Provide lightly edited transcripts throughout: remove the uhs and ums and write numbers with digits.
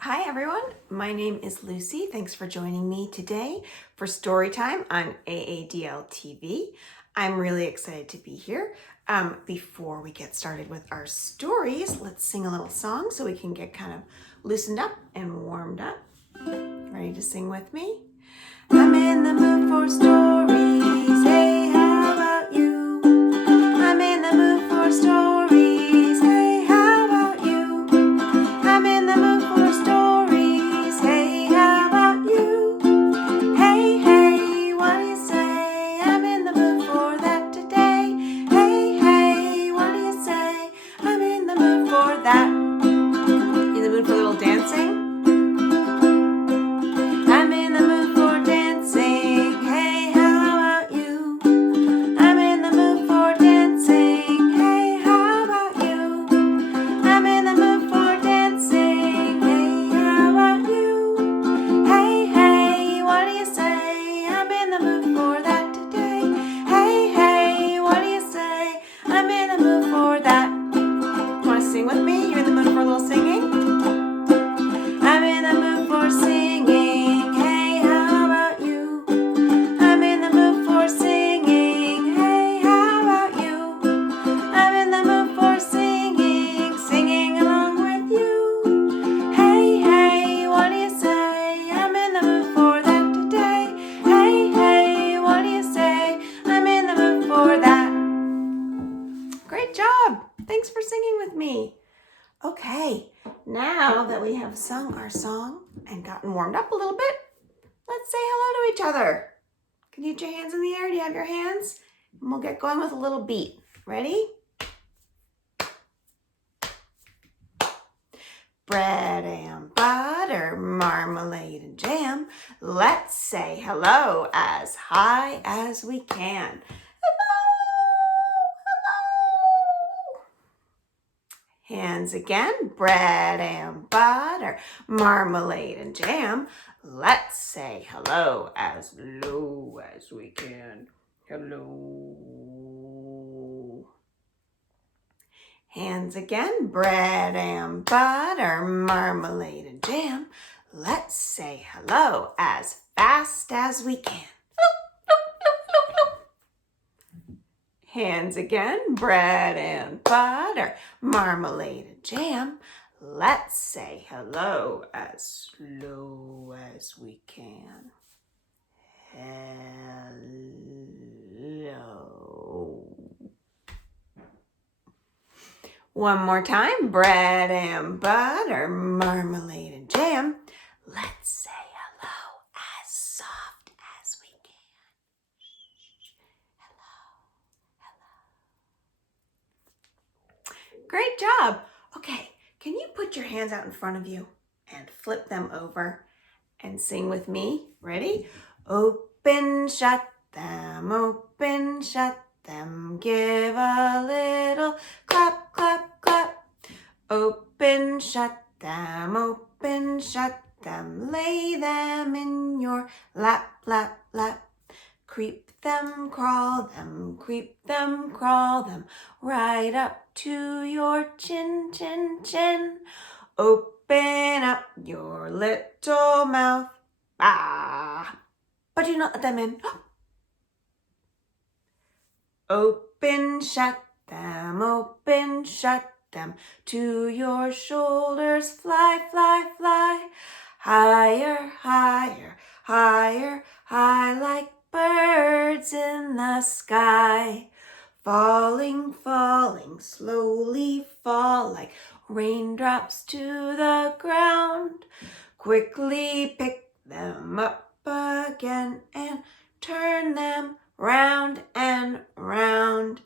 Hi everyone, my name is Lucy. Thanks for joining me today for Storytime on AADL TV. I'm really excited to be here. Before we get started with our stories, let's sing a little song so we can get kind of loosened up and warmed up. Ready to sing with me? I'm in the mood for stories. Hey, how about you? I'm in the mood for stories. Hey, how about you? I'm in the mood for stories. Hey, how about you? Hey, hey, what do you say? I'm in the mood for that today. Hey, hey, what do you say? I'm in the mood for that. In the mood for a little dancing? I'm in the mood for dancing. Hey, how about you? I'm in the mood for dancing. Hey, how about you? I'm in the mood for dancing. Hey, how about you? Hey, hey, what do you say? I'm in the mood for that today. Hey, hey, what do you say? I'm in the mood for that. Want to sing with me? You in the mood for a little singing? I'm in the mood for singing. Hey, how about you? I'm in the mood for singing. Hey, how about you? I'm in the mood for singing, singing along with you. Hey, hey, what do you say? I'm in the mood for that today. Hey, hey, what do you say? I'm in the mood for that. Great job. Thanks for singing with me. Okay, now that we have sung our song and gotten warmed up a little bit, let's say hello to each other. Can you put your hands in the air? Do you have your hands? And we'll get going with a little beat. Ready? Bread and butter, marmalade and jam. Let's say hello as high as we can. Hello, hello. Hands again. Bread and butter, marmalade and jam. Let's say hello as low as we can. Hello. Hands again. Bread and butter, marmalade and jam. Let's say hello as fast as we can. Hands again. Bread and butter, marmalade and jam. Let's say hello as slow as we can. Hello. One more time. Bread and butter, marmalade and jam. Let's say hello as soft as we can. Hello. Great job. Okay, can you put your hands out in front of you and flip them over and sing with me? Ready? Open, shut them, open, shut them. Give a little clap, clap, clap. Open, shut them, open, shut them. Lay them in your lap, lap, lap. Creep them, crawl them, creep them, crawl them. Right up to your chin, chin, chin. Open up your little mouth. Ah! But do not let them in. Open, shut them, open, shut them. To your shoulders, fly, fly, fly. Higher, higher, higher, high like birds in the sky. Falling, falling, slowly fall like raindrops to the ground. Quickly pick them up again and turn them round and round.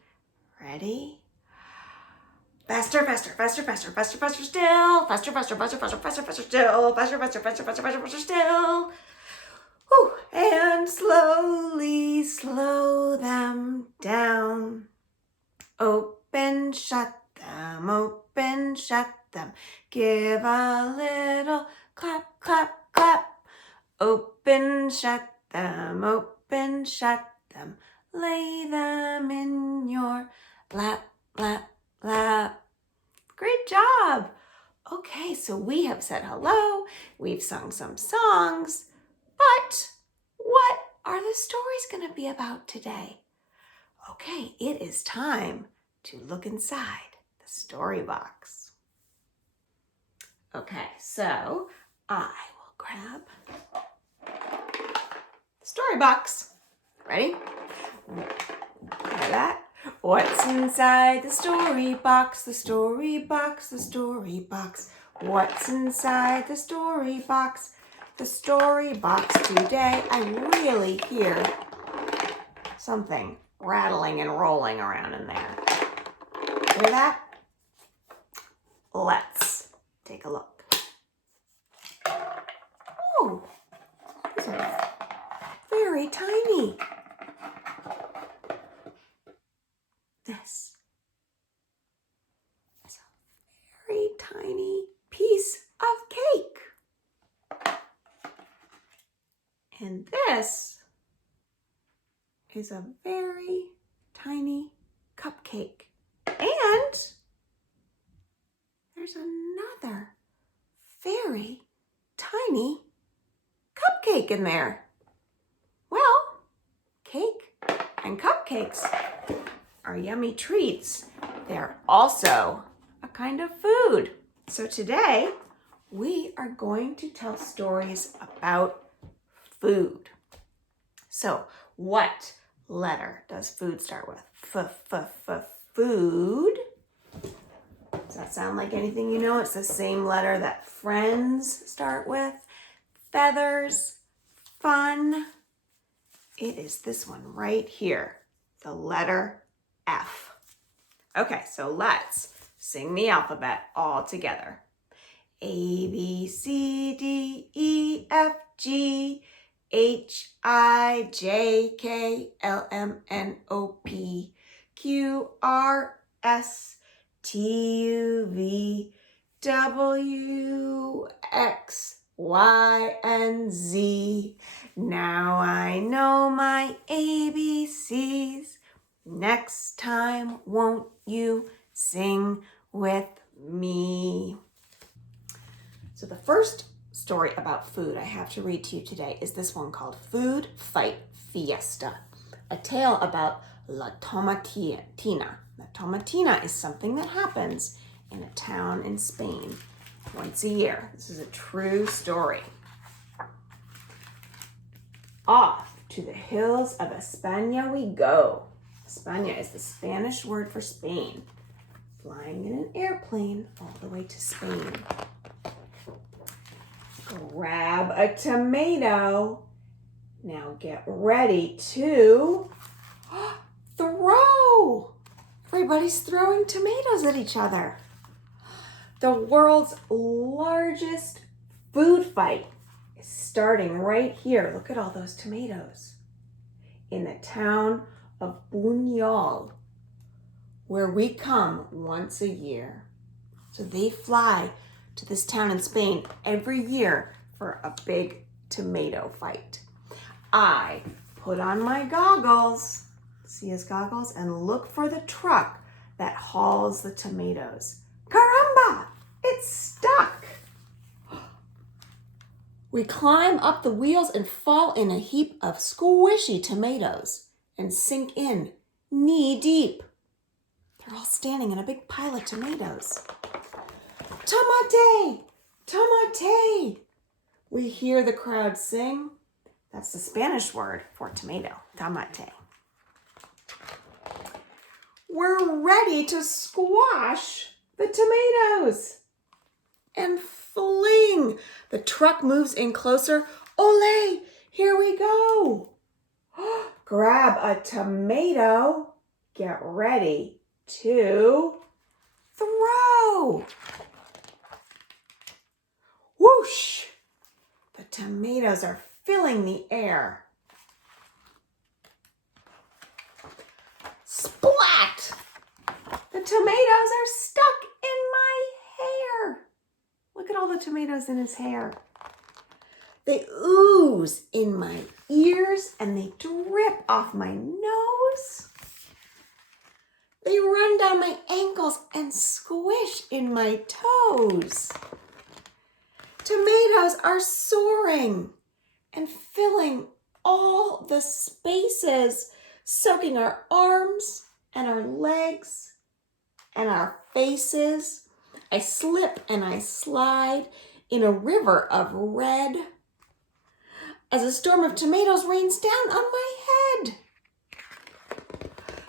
Ready? Faster, faster, faster, faster, faster, faster still. Faster, faster, faster, faster, faster, faster still. Faster, faster, faster, faster, faster, faster still. Whew. And slowly slow them down. Open, shut them, open, shut them. Give a little clap, clap, clap. Open, shut them, open, shut them. Lay them in your lap, lap, lap. Great job. Okay, so we have said hello, we've sung some songs, but what are the stories going to be about today? Okay, it is time to look inside the story box. Okay, so I will grab the story box. Ready? Try that. What's inside the story box? The story box, the story box. What's inside the story box? The story box today. I really hear something rattling and rolling around in there. Hear that? Let's take a look. Oh, these are very tiny. This is a very tiny piece of cake. And this is a very tiny cupcake. And there's another very tiny cupcake in there. Well, cake and cupcakes are yummy treats. They're also a kind of food. So today we are going to tell stories about food. So what letter does food start with? Food. Does that sound like anything you know? It's the same letter that friends start with. Feathers, fun. It is this one right here, the letter F. Okay, so let's sing the alphabet all together. A, B, C, D, E, F, G, H, I, J, K, L, M, N, O, P, Q, R, S, T, U, V, W, X, Y, and Z. Now I know my ABCs. Next time, won't you sing with me? So the first story about food I have to read to you today is this one called Food Fight Fiesta, a tale about La Tomatina. La Tomatina is something that happens in a town in Spain once a year. This is a true story. Off to the hills of España we go. España is the Spanish word for Spain. Flying in an airplane all the way to Spain. Grab a tomato. Now get ready to throw. Everybody's throwing tomatoes at each other. The world's largest food fight is starting right here. Look at all those tomatoes. In the town of Buñol, where we come once a year. So they fly to this town in Spain every year for a big tomato fight. I put on my goggles, see his goggles, and look for the truck that hauls the tomatoes. Caramba! It's stuck! We climb up the wheels and fall in a heap of squishy tomatoes and sink in knee deep. They're all standing in a big pile of tomatoes. Tomate! Tomate! We hear the crowd sing. That's the Spanish word for tomato, tomate. We're ready to squash the tomatoes and fling. The truck moves in closer. Olé! Here we go. Grab a tomato. Get ready to throw. Whoosh! The tomatoes are filling the air. Splat! The tomatoes are stuck in my hair. Look at all the tomatoes in his hair. They ooze in my ears and they drip off my nose. They run down my ankles and squish in my toes. Tomatoes are soaring and filling all the spaces, soaking our arms and our legs and our faces. I slip and I slide in a river of red as a storm of tomatoes rains down on my head.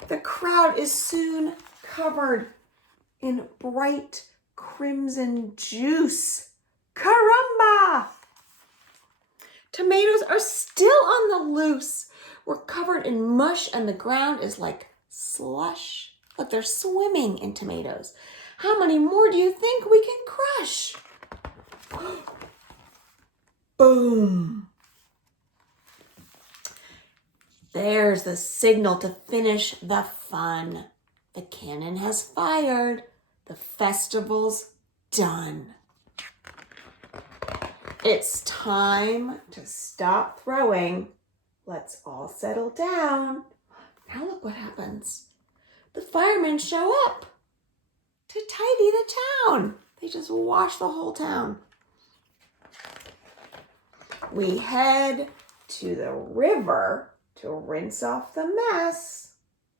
The crowd is soon covered in bright crimson juice. Caramba! Tomatoes are still on the loose. We're covered in mush and the ground is like slush. Look, they're swimming in tomatoes. How many more do you think we can crush? Boom. There's the signal to finish the fun. The cannon has fired. The festival's done. It's time to stop throwing. Let's all settle down. Now look what happens. The firemen show up to tidy the town. They just wash the whole town. We head to the river to rinse off the mess.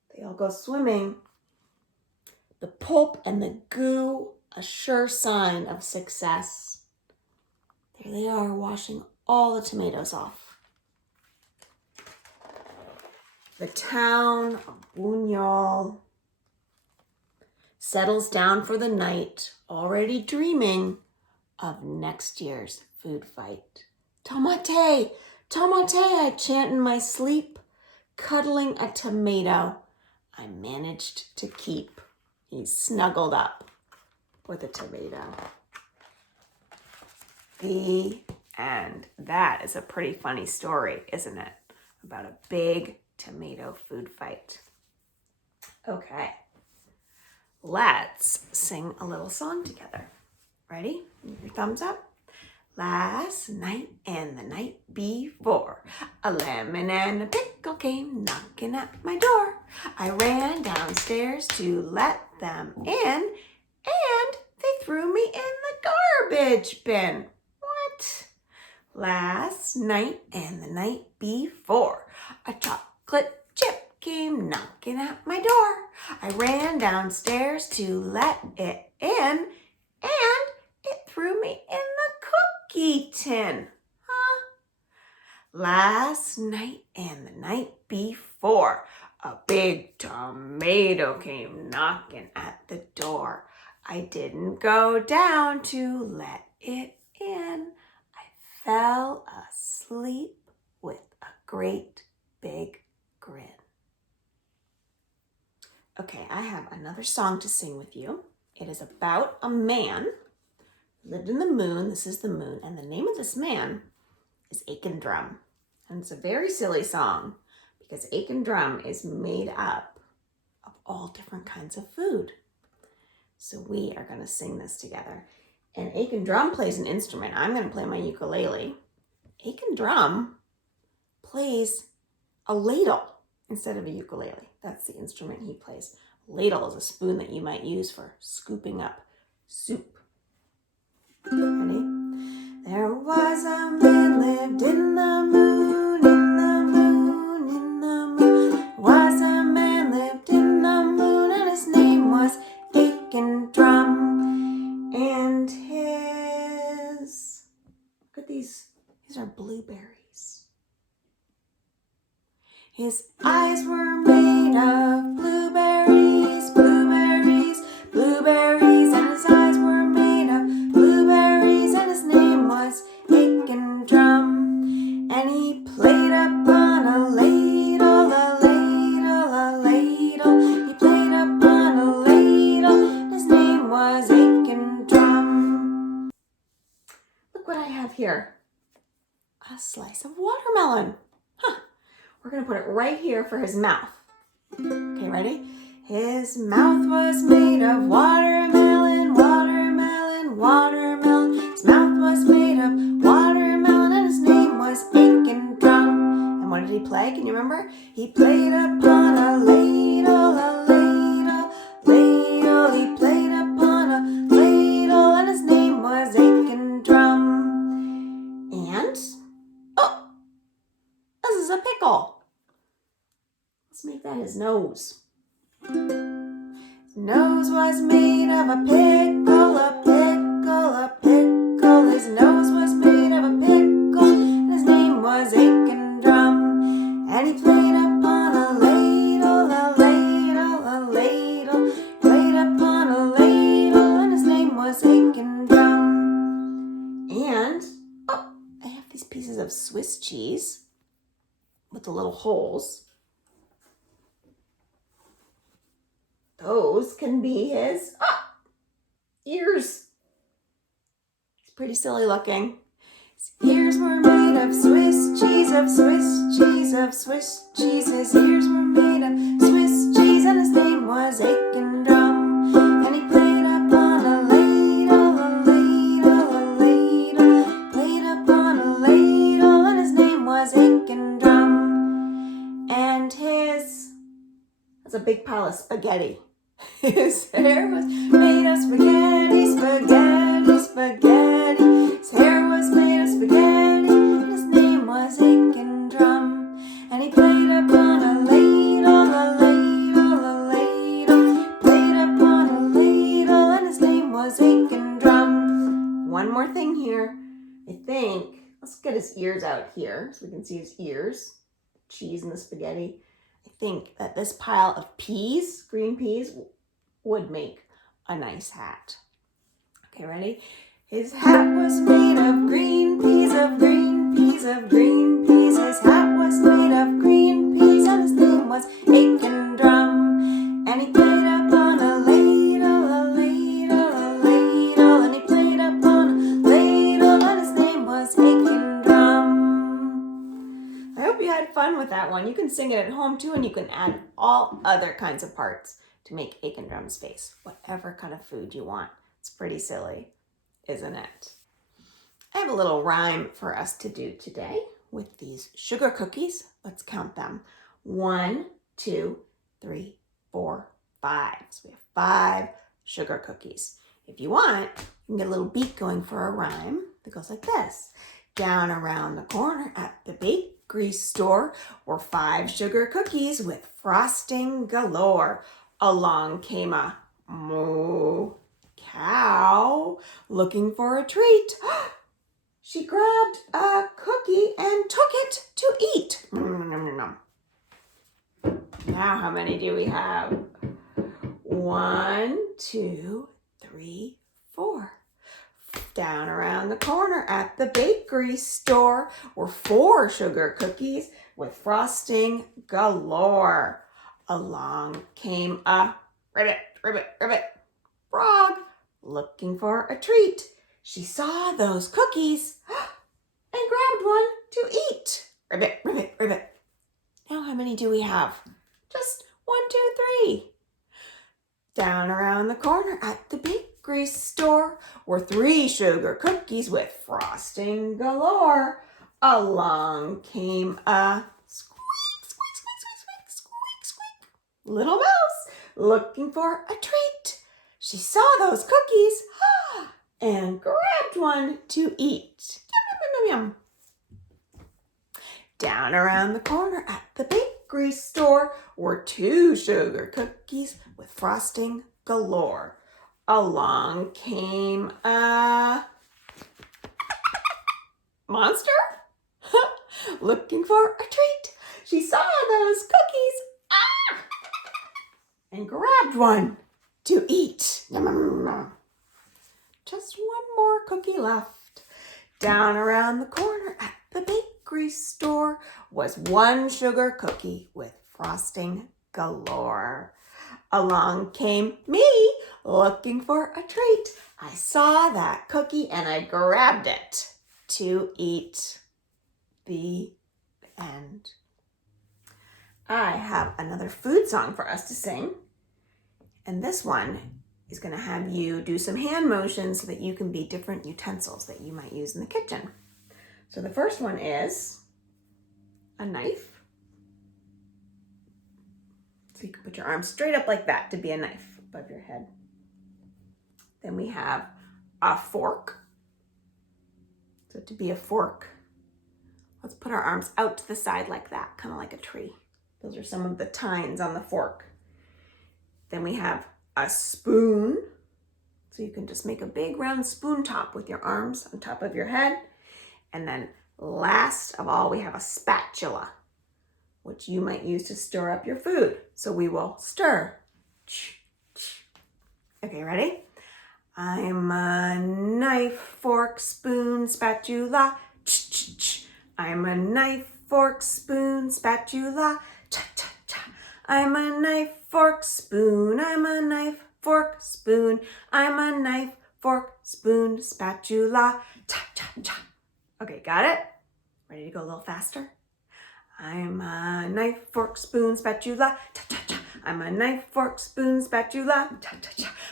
They all go swimming. The pulp and the goo, a sure sign of success. There they are, washing all the tomatoes off. The town of Buñol settles down for the night, already dreaming of next year's food fight. Tomate, tomate, I chant in my sleep, cuddling a tomato I managed to keep. He's snuggled up with a tomato. The end. That is a pretty funny story, isn't it? About a big tomato food fight. Okay, let's sing a little song together. Ready? Your thumbs up. Last night and the night before, a lemon and a pickle came knocking at my door. I ran downstairs to let them in, and they threw me in the garbage bin. What? Last night and the night before, a chocolate chip came knocking at my door. I ran downstairs to let it in, and it threw me in the cookie tin. Huh? Last night and the night before, a big tomato came knocking at the door. I didn't go down to let it in. I fell asleep with a great big grin. Okay, I have another song to sing with you. It is about a man who lived in the moon. This is the moon. And the name of this man is Aiken Drum. And it's a very silly song because Aiken Drum is made up of all different kinds of food. So we are going to sing this together. And Aiken Drum plays an instrument. I'm going to play my ukulele. Aiken Drum plays a ladle instead of a ukulele. That's the instrument he plays. Ladle is a spoon that you might use for scooping up soup. Ready? There was a man lived in the moon, in the moon, in the moon. There was a man lived in the moon, and his name was Aiken Drum. And his, look at these are blueberries. His eyes were made of blueberries, blueberries, blueberries, and his eyes were made of blueberries, and his name was Aiken Drum. And he played upon a ladle, a ladle, a ladle. He played upon a ladle, and his name was Aiken Drum. Look what I have here. A slice of watermelon. We're going to put it right here for his mouth. Okay, ready? His mouth was made of watermelon, watermelon, watermelon. His mouth was made of watermelon, and his name was Aiken Drum. And what did he play? Can you remember? He played upon a ladle, a ladle, a pickle. Let's make that his nose. His nose was made of a pickle, a pickle, a pickle. His nose was made of a pickle, and his name was Aiken Drum. And he played upon a ladle, a ladle, a ladle. Played upon a ladle, and his name was Aiken Drum. And, I have these pieces of Swiss cheese with the little holes. Those can be his ears. He's pretty silly looking. His ears were made of Swiss cheese, of Swiss cheese, of Swiss cheese. His ears were made of Swiss cheese, and his name was Aiken Drum. And he played upon a ladle, a ladle, a ladle. Played upon a ladle, and his name was Aiken Drum. And that's a big pile of spaghetti. His hair was made of spaghetti, spaghetti, spaghetti. His hair was made of spaghetti, and his name was Aiken Drum. And he played upon a ladle, a ladle, a ladle. Played upon a ladle, and his name was Aiken Drum. One more thing here, I think. Let's get his ears out here so we can see his ears. Cheese and the spaghetti. I think that this pile of peas, green peas, would make a nice hat. Okay, ready? His hat was made of green peas, of green peas, of green peas. His hat was made of green peas, and his name was Aiken Drum. And he played upon a ladle, a ladle, a ladle. And he played upon a ladle, and his name was Aiken Drum. I hope you had fun with that one. You can sing it at home too, and you can add all other kinds of parts to make Aiken Drum's face, whatever kind of food you want. It's pretty silly, isn't it? I have a little rhyme for us to do today with these sugar cookies. Let's count them. 1, 2, 3, 4, 5. So we have 5 sugar cookies. If you want, you can get a little beat going for a rhyme that goes like this. Down around the corner at the bakery store were 5 sugar cookies with frosting galore. Along came a moo cow looking for a treat. She grabbed a cookie and took it to eat. Now how many do we have? 1, 2, 3, 4. Down around the corner at the bakery store were 4 sugar cookies with frosting galore. Along came a ribbit, ribbit, ribbit frog looking for a treat. She saw those cookies and grabbed one to eat. Ribbit, ribbit, ribbit. Now how many do we have? Just 1, 2, 3. Down around the corner at the bakery store were 3 sugar cookies with frosting galore. Along came a little mouse looking for a treat. She saw those cookies and grabbed one to eat. Yum, yum, yum, yum. Down around the corner at the bakery store were 2 sugar cookies with frosting galore. Along came a monster looking for a treat. She saw those cookies and grabbed one to eat. Just one more cookie left. Down around the corner at the bakery store was 1 sugar cookie with frosting galore. Along came me looking for a treat. I saw that cookie and I grabbed it to eat. The end. I have another food song for us to sing. And this one is going to have you do some hand motions so that you can be different utensils that you might use in the kitchen. So the first one is a knife. So you can put your arms straight up like that to be a knife above your head. Then we have a fork. So to be a fork Let's put our arms out to the side like that, kind of like a tree. Those are some of the tines on the fork. Then we have a spoon. So you can just make a big round spoon top with your arms on top of your head. And then last of all, we have a spatula, which you might use to stir up your food. So we will stir. Okay, ready? I'm a knife, fork, spoon, spatula. I'm a knife, fork, spoon, spatula. I'm a knife, fork, spoon. I'm a knife, fork, spoon. I'm a knife, fork, spoon, spatula. Okay, got it? Ready to go a little faster? I'm a knife, fork, spoon, spatula. I'm a knife, fork, spoon, spatula.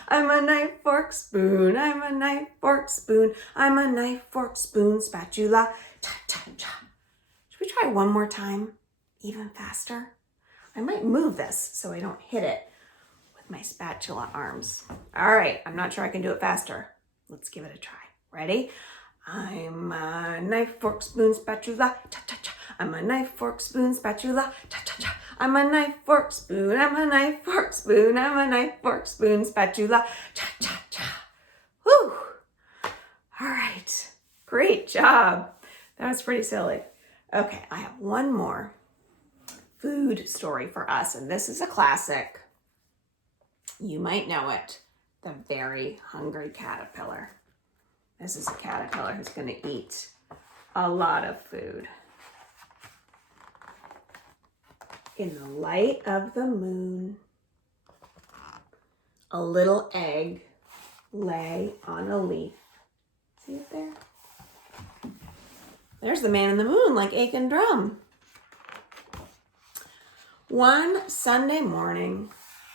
I'm a knife, fork, spoon. I'm a knife, fork, spoon. I'm a knife, fork, spoon, spatula. Should we try one more time? Even faster? I might move this so I don't hit it with my spatula arms. All right, I'm not sure I can do it faster. Let's give it a try. Ready? I'm a knife, fork, spoon, spatula. I'm a knife, fork, spoon, spatula. I'm a knife, fork, spoon. I'm a knife, fork, spoon. I'm a knife, fork, spoon, spatula. Whew. All right. Great job. That was pretty silly. Okay, I have one more food story for us, and this is a classic. You might know it. The Very Hungry Caterpillar. This is a caterpillar who's going to eat a lot of food. In the light of the moon, a little egg lay on a leaf. See it there? There's the man in the moon, like Aiken Drum. One Sunday morning,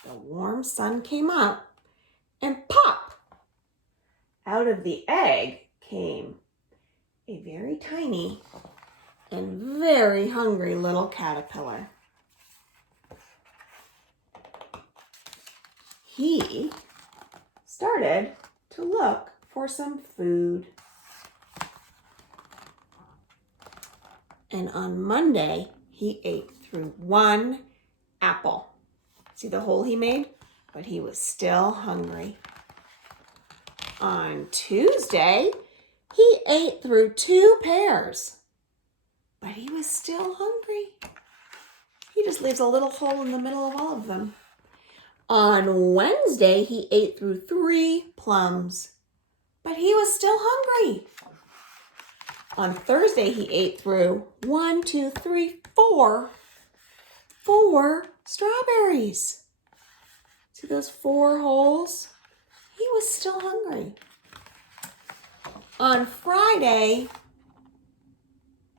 the warm sun came up, and pop! Out of the egg came a very tiny and very hungry little caterpillar. He started to look for some food. And on Monday, he ate through one apple. See the hole he made? But he was still hungry. On Tuesday, he ate through 2 pears. But he was still hungry. He just leaves a little hole in the middle of all of them. On Wednesday, he ate through 3 plums. But he was still hungry. On Thursday, he ate through 4 strawberries. See those 4 holes? He was still hungry. On Friday,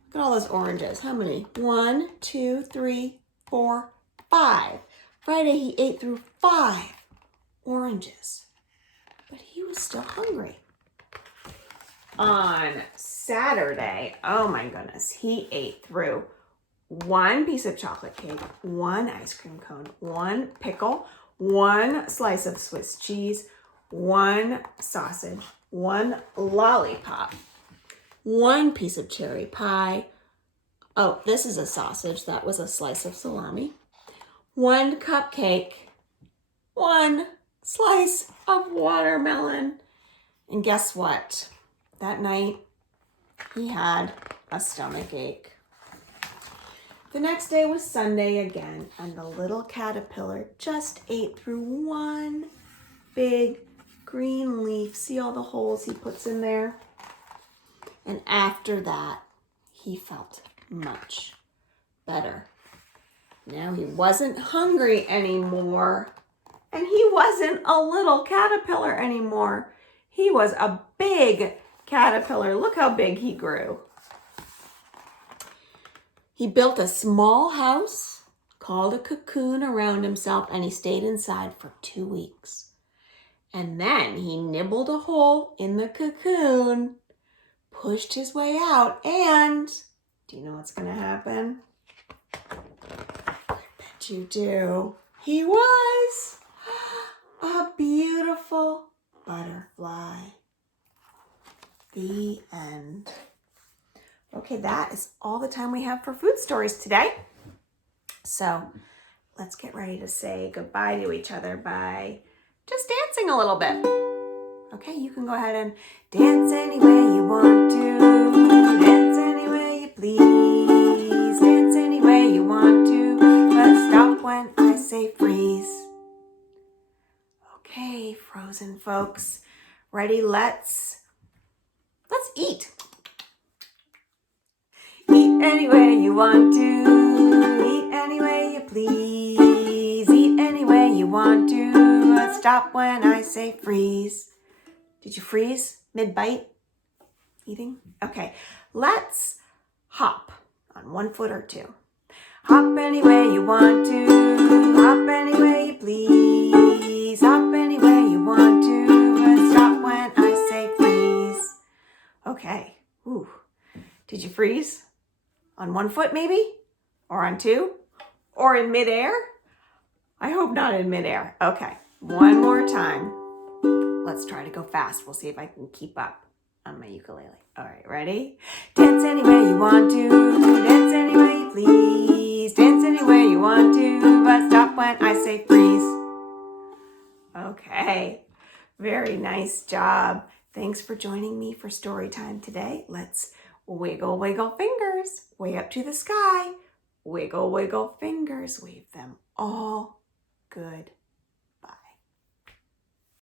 look at all those oranges. How many? 1, 2, 3, 4, 5. Friday, he ate through 5 oranges. But he was still hungry. On Saturday, oh my goodness, he ate through 1 piece of chocolate cake, 1 ice cream cone, 1 pickle, 1 slice of Swiss cheese, 1 sausage, 1 lollipop, 1 piece of cherry pie. Oh, this is a sausage. That was a slice of salami. 1 cupcake, 1 slice of watermelon. And guess what? That night, he had a stomach ache. The next day was Sunday again, and the little caterpillar just ate through 1 big green leaf. See all the holes he puts in there? And after that, he felt much better. Now he wasn't hungry anymore, and he wasn't a little caterpillar anymore. He was a big caterpillar. Look how big he grew. He built a small house called a cocoon around himself, and he stayed inside for 2 weeks. And then he nibbled a hole in the cocoon, pushed his way out, and do you know what's going to happen? I bet you do. He was a beautiful butterfly. The end. Okay, that is all the time we have for food stories today. So let's get ready to say goodbye to each other by just dancing a little bit. Okay, you can go ahead and dance any way you want to. Dance any way you please. Dance any way you want to. But stop when I say freeze. Okay, frozen folks. Ready? Let's eat. Eat any way you want to. Eat any way you please. Eat any way you want to. But stop when I say freeze. Did you freeze mid-bite? Eating? Okay, let's hop on 1 foot or 2. Hop any way you want to. Hop any way you please. Hop any way you want to. But stop when I say freeze. Okay. Ooh. Did you freeze? On 1 foot maybe? Or on 2? Or in midair? I hope not in midair. Okay, one more time. Let's try to go fast. We'll see if I can keep up on my ukulele. All right, ready? Dance any way you want to. Dance any way you please. Dance any way you want to. But stop when I say freeze. Okay, very nice job. Thanks for joining me for story time today. Let's wiggle, wiggle fingers way up to the sky. Wiggle, wiggle fingers. Wave them all. Good